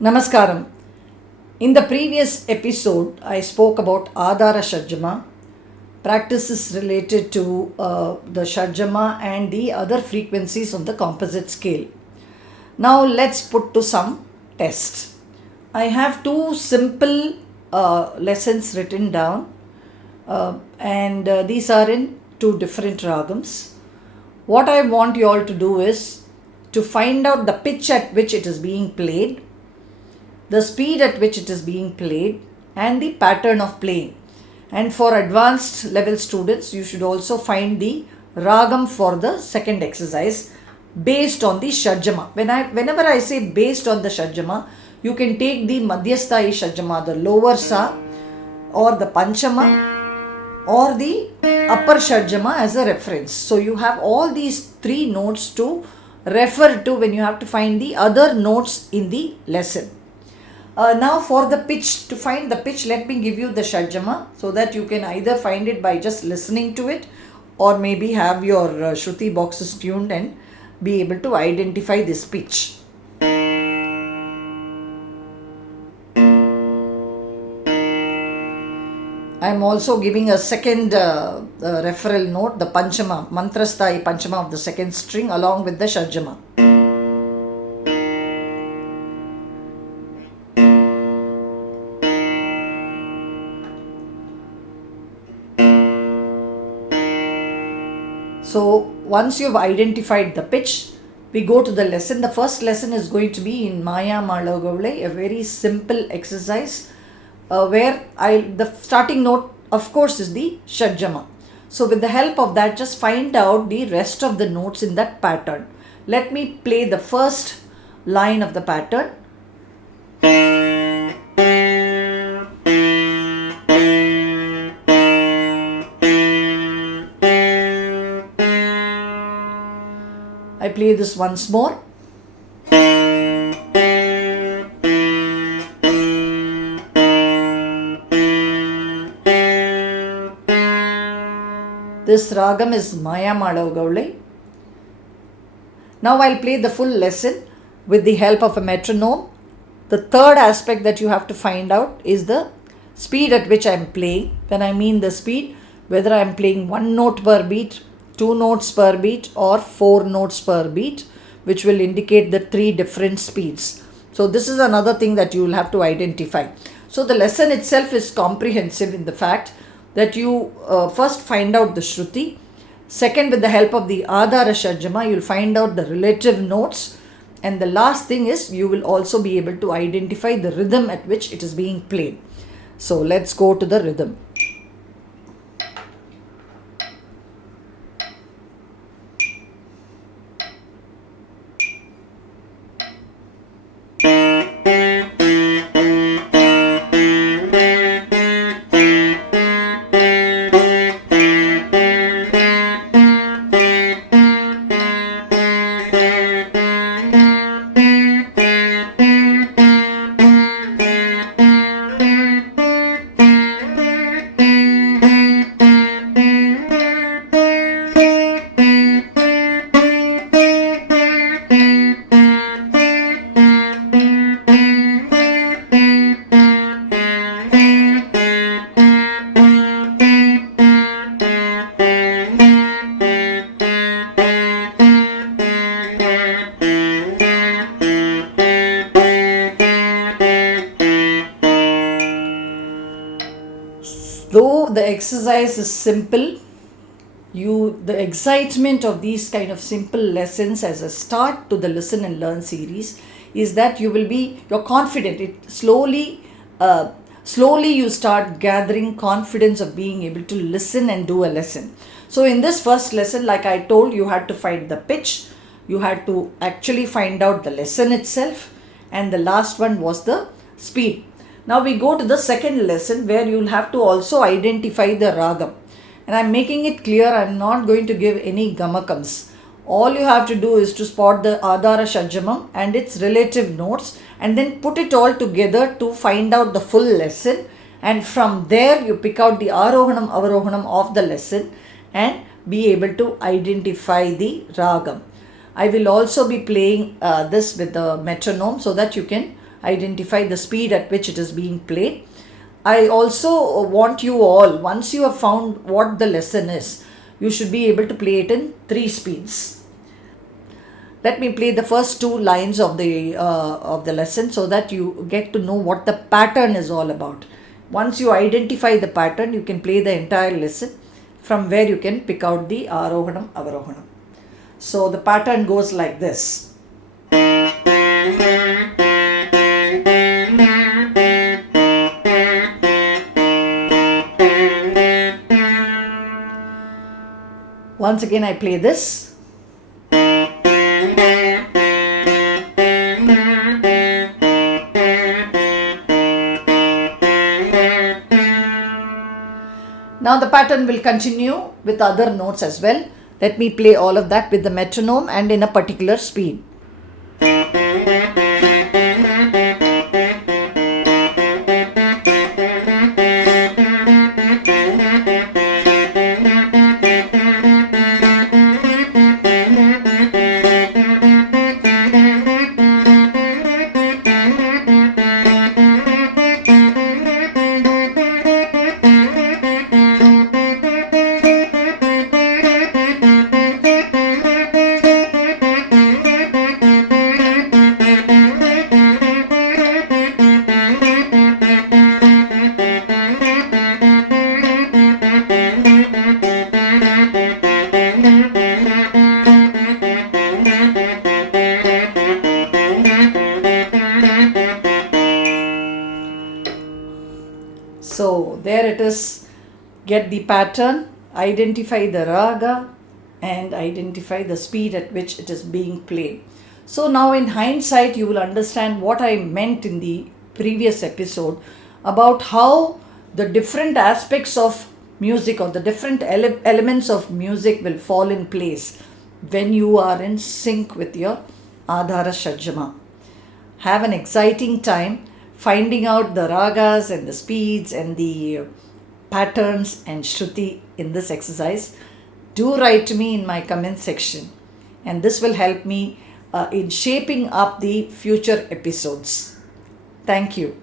Namaskaram. In the previous episode, I spoke about Adhara Shadjama, practices related to the Shadjama and the other frequencies on the composite scale. Now let's put to some tests. I have two simple lessons written down and these are in two different ragams. What I want you all to do is to find out the pitch at which it is being played, the speed at which it is being played, and the pattern of playing. And for advanced level students, you should also find the ragam for the second exercise based on the Shadjama. Whenever I say based on the Shadjama, you can take the Madhyasthai Shadjama, the lower Sa, or the Panchama, or the upper Shadjama as a reference. So you have all these three notes to refer to when you have to find the other notes in the lesson. Now for the pitch, to find the pitch, let me give you the Shadjama so that you can either find it by just listening to it or maybe have your Shruti boxes tuned and be able to identify this pitch. I am also giving a second referral note, the Panchama, Mantrasthai Panchama of the second string along with the Shadjama. So once you've identified the pitch, we go to the lesson. The first lesson is going to be in Maya Malagavle, a very simple exercise where the starting note of course is the Shadjama. So with the help of that, just find out the rest of the notes in that pattern. Let me play the first line of the pattern. I play this once more. This ragam is Maya Malagavle. Now I'll play the full lesson with the help of a metronome. The third aspect that you have to find out is the speed at which I'm playing. When I mean the speed, whether I'm playing one note per beat, 2 notes per beat or 4 notes per beat, which will indicate the 3 different speeds. So this is another thing that you will have to identify. So the lesson itself is comprehensive in the fact that you first find out the Shruti. Second, with the help of the Adhara Shadjama, you will find out the relative notes. And the last thing is you will also be able to identify the rhythm at which it is being played. So let's go to the rhythm. Though the exercise is simple, the excitement of these kind of simple lessons as a start to the listen and learn series is that you're confident. It slowly you start gathering confidence of being able to listen and do a lesson. So in this first lesson, like I told, you had to find the pitch, you had to actually find out the lesson itself, and the last one was the speed. Now we go to the second lesson where you will have to also identify the ragam. And I'm making it clear, I'm not going to give any gamakams. All you have to do is to spot the Adhara Shadjamam and its relative notes and then put it all together to find out the full lesson. And from there you pick out the Arohanam, Avarohanam of the lesson and be able to identify the ragam. I will also be playing this with the metronome so that you can identify the speed at which it is being played. I also want you all, once you have found what the lesson is, you should be able to play it in 3 speeds. Let me play the first 2 lines of the lesson so that you get to know what the pattern is all about. Once you identify the pattern, you can play the entire lesson, from where you can pick out the Arohanam, Avarohanam. So the pattern goes like this. Once again I play this. Now the pattern will continue with other notes as well. Let me play all of that with the metronome and in a particular speed. So there it is. Get the pattern, identify the raga, and identify the speed at which it is being played. So now in hindsight, you will understand what I meant in the previous episode about how the different aspects of music or the different elements of music will fall in place when you are in sync with your Adhara Shadjama. Have an exciting time finding out the ragas and the speeds and the patterns and shruti in this exercise. Do write to me in my comment section, and this will help me in shaping up the future episodes. Thank you.